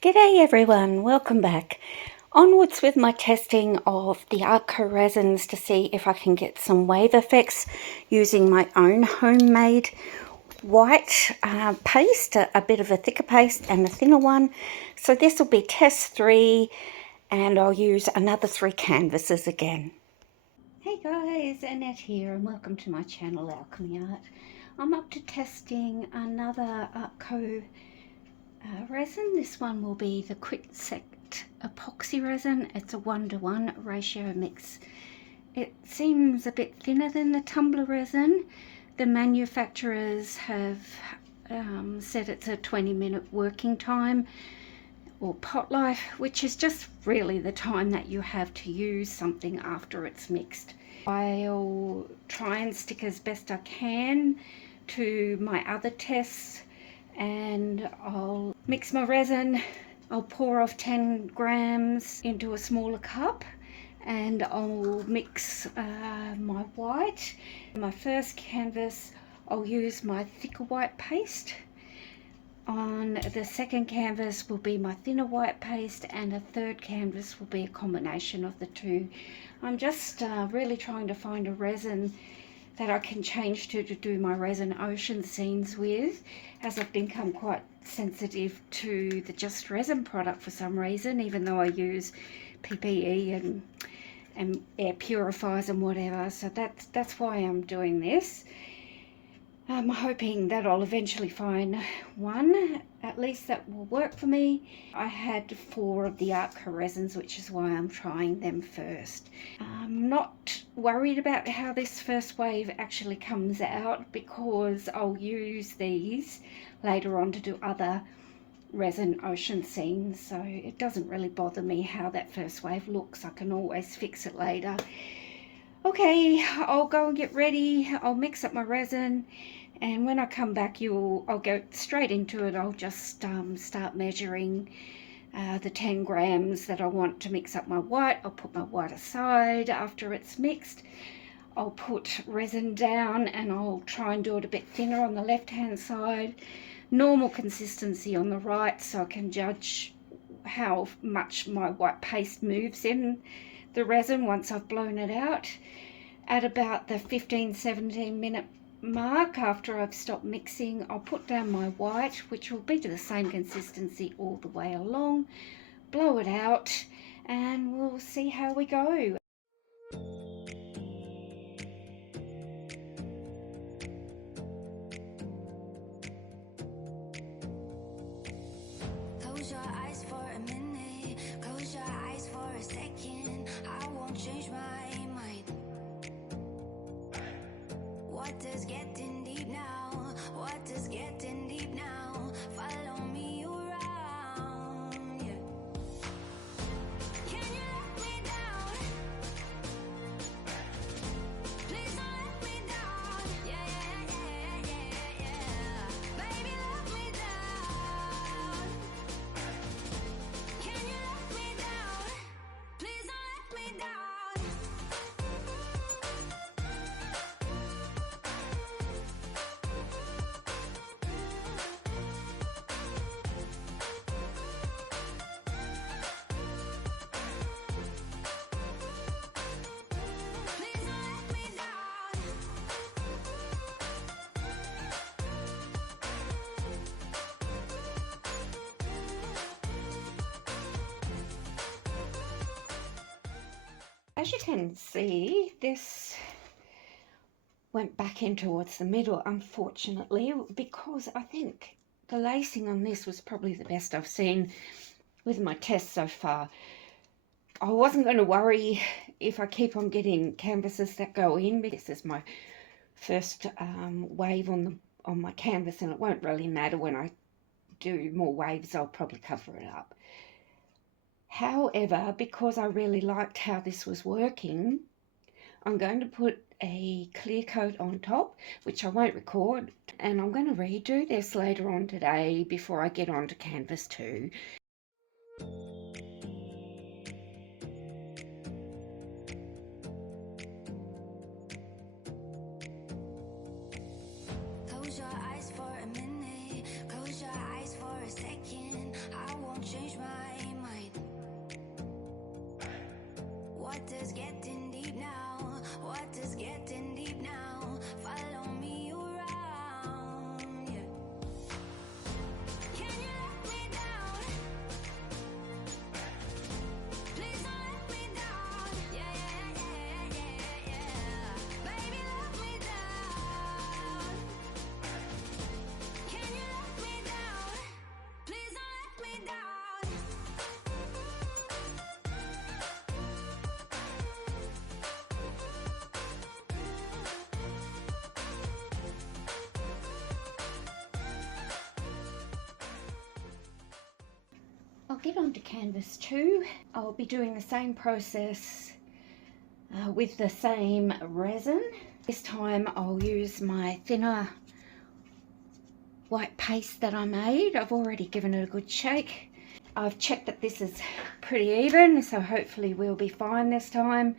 G'day everyone, welcome back. Onwards with my testing of the Artko resins to see if I can get some wave effects using my own homemade white paste, a bit of a thicker paste and a thinner one. So this will be test 3 and I'll use another 3 canvases again. Hey guys, Annette here and welcome to my channel Alchemy Art. I'm up to testing another Artko resin. This one will be the Quick Set epoxy resin. It's a 1:1 ratio mix. It seems a bit thinner than the tumbler resin. The manufacturers have said it's a 20-minute working time or pot life, which is just really the time that you have to use something after it's mixed. I'll try and stick as best I can to my other tests, and I'll mix my resin. I'll pour off 10 grams into a smaller cup and I'll mix my white. My first canvas I'll use my thicker white paste. On the second canvas will be my thinner white paste, and a third canvas will be a combination of the two. I'm just really trying to find a resin that I can change to do my resin ocean scenes with, as I've become quite sensitive to the just resin product for some reason, even though I use PPE and air purifiers and whatever. So that's why I'm doing this. I'm hoping that I'll eventually find one, at least that will work for me. I had 4 of the Artko resins, which is why I'm trying them first. I'm not worried about how this first wave actually comes out, because I'll use these later on to do other resin ocean scenes, so it doesn't really bother me how that first wave looks. I can always fix it later. Okay, I'll go and get ready. I'll mix up my resin, and when I come back I'll go straight into it. I'll just start measuring the 10 grams that I want to mix up my white. I'll put my white aside after it's mixed. I'll put resin down and I'll try and do it a bit thinner on the left hand side, normal consistency on the right, so I can judge how much my white paste moves in the resin once I've blown it out. At about the 15-17 minute mark, after I've stopped mixing, I'll put down my white, which will be to the same consistency all the way along, blow it out, and we'll see how we go. Close your eyes for a minute, close your eyes for a second. I won't change my mind. What does getting deep now? What does getting deep now? Follow me around, yeah. Can you let me down? Please don't let me down. Yeah, yeah, yeah, yeah, yeah. Baby, let me down. Can you let me down? Please don't let me down. Please don't let me down. As you can see, this went back in towards the middle, unfortunately, because I think the lacing on this was probably the best I've seen with my tests so far. I wasn't going to worry if I keep on getting canvases that go in, because this is my first wave on my canvas, and it won't really matter. When I do more waves, I'll probably cover it up. However, because I really liked how this was working, I'm going to put a clear coat on top, which I won't record, and I'm going to redo this later on today before I get on to canvas 2. Close your eyes for a minute, close your eyes for a second. I won't change my mind. Water's getting deep now. Water's getting deep now. Follow me around. Yeah. Can you let me down? Please don't let me down. Yeah, yeah, yeah, yeah, yeah. Baby, let me down. Can you let me down? Please don't let me down. I'll get onto canvas 2. I'll be doing the same process with the same resin. This time I'll use my thinner white paste that I made. I've already given it a good shake. I've checked that this is pretty even, so hopefully we'll be fine this time.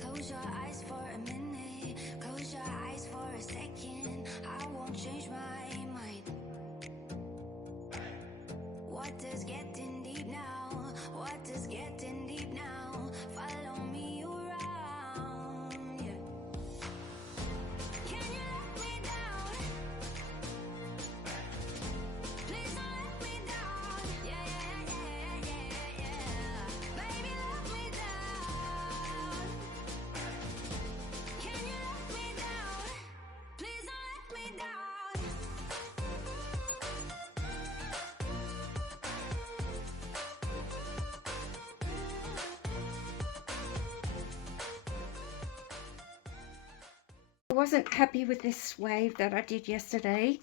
Close your eyes for a minute. Close your eyes for a second. I won't change my mind. Water's getting deep now. Water's getting deep now. Follow me around. Yeah. Can you let me down? Please don't let me down. Yeah, yeah, yeah, yeah, yeah. Baby, let me down. Can you let me down? Please don't let me down. I wasn't happy with this wave that I did yesterday,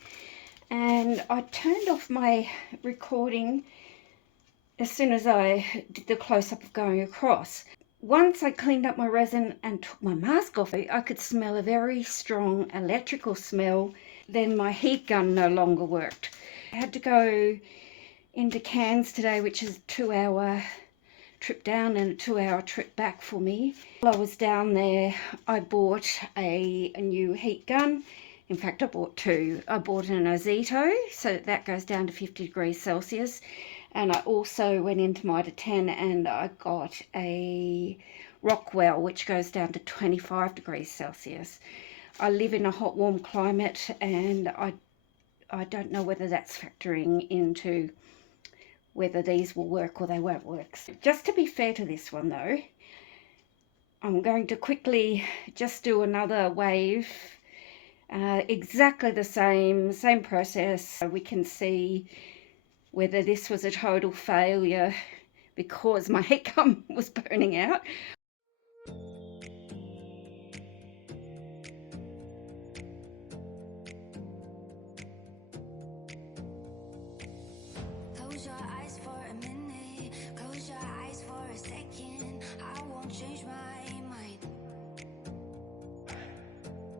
and I turned off my recording as soon as I did the close-up of going across. Once I cleaned up my resin and took my mask off, I could smell a very strong electrical smell. Then my heat gun no longer worked. I had to go into Cairns today, which is a 2-hour trip down and a 2-hour trip back for me. While I was down there, I bought a new heat gun. In fact, I bought 2. I bought an Ozito, so that goes down to 50 degrees Celsius. And I also went into Mitre 10 and I got a Rockwell, which goes down to 25 degrees Celsius. I live in a hot, warm climate, and I don't know whether that's factoring into whether these will work or they won't work. So just to be fair to this one though, I'm going to quickly just do another wave, exactly the same process, so we can see whether this was a total failure because my heat gun was burning out. Close your eyes for a minute. Close your eyes for a second. I won't change my mind.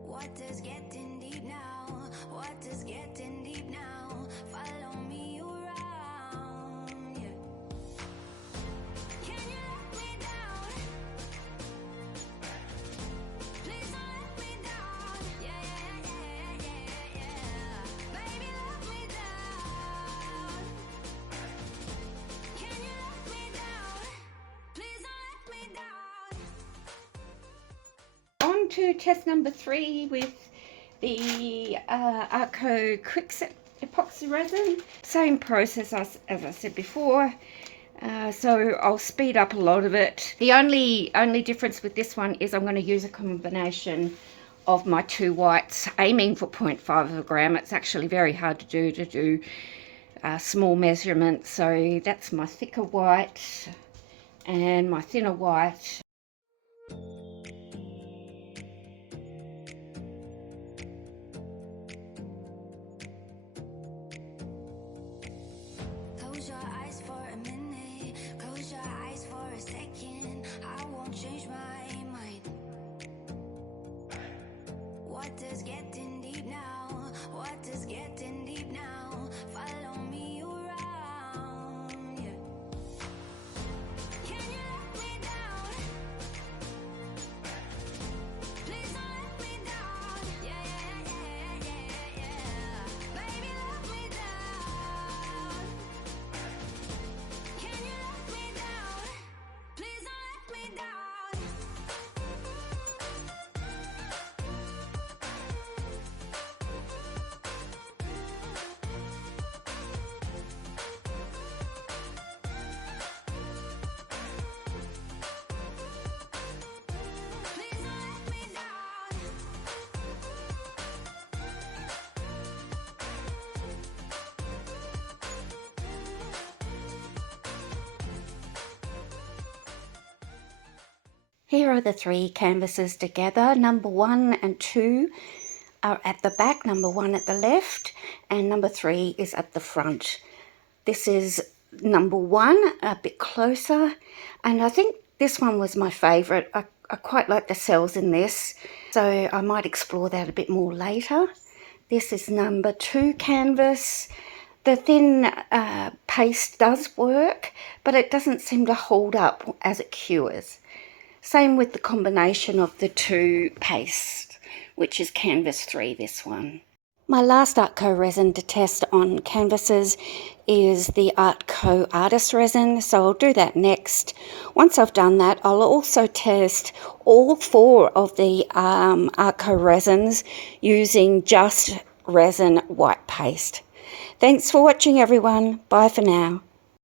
Water's getting deep now. Water's getting deep now. Follow me around. Yeah. Can you let me down? Please don't let me down. Yeah, yeah, yeah, yeah, yeah. Baby, let me down. Can you let me down? Please don't let me down. On to test number 3 with the Artko Quick Set epoxy resin. Same process as I said before, so I'll speed up a lot of it. The only difference with this one is I'm going to use a combination of my 2 whites, aiming for 0.5 of a gram. It's actually very hard to do small measurements, so that's my thicker white and my thinner white. Close your eyes for a minute. Close your eyes for a second. I won't change my mind. Water's getting deep now. Water's getting deep now. Follow me around. Yeah. Can you let me down? Here are the 3 canvases together. Number 1 and 2 are at the back, number 1 at the left, and number 3 is at the front. This is number 1, a bit closer, and I think this one was my favourite. I quite like the cells in this, so I might explore that a bit more later. This is number 2 canvas. The thin paste does work, but it doesn't seem to hold up as it cures. Same with the combination of the 2 pastes, which is canvas 3, this one. My last Artko resin to test on canvases is the Artko Artist resin, so I'll do that next. Once I've done that, I'll also test all 4 of the Artko resins using just resin white paste. Thanks for watching, everyone. Bye for now.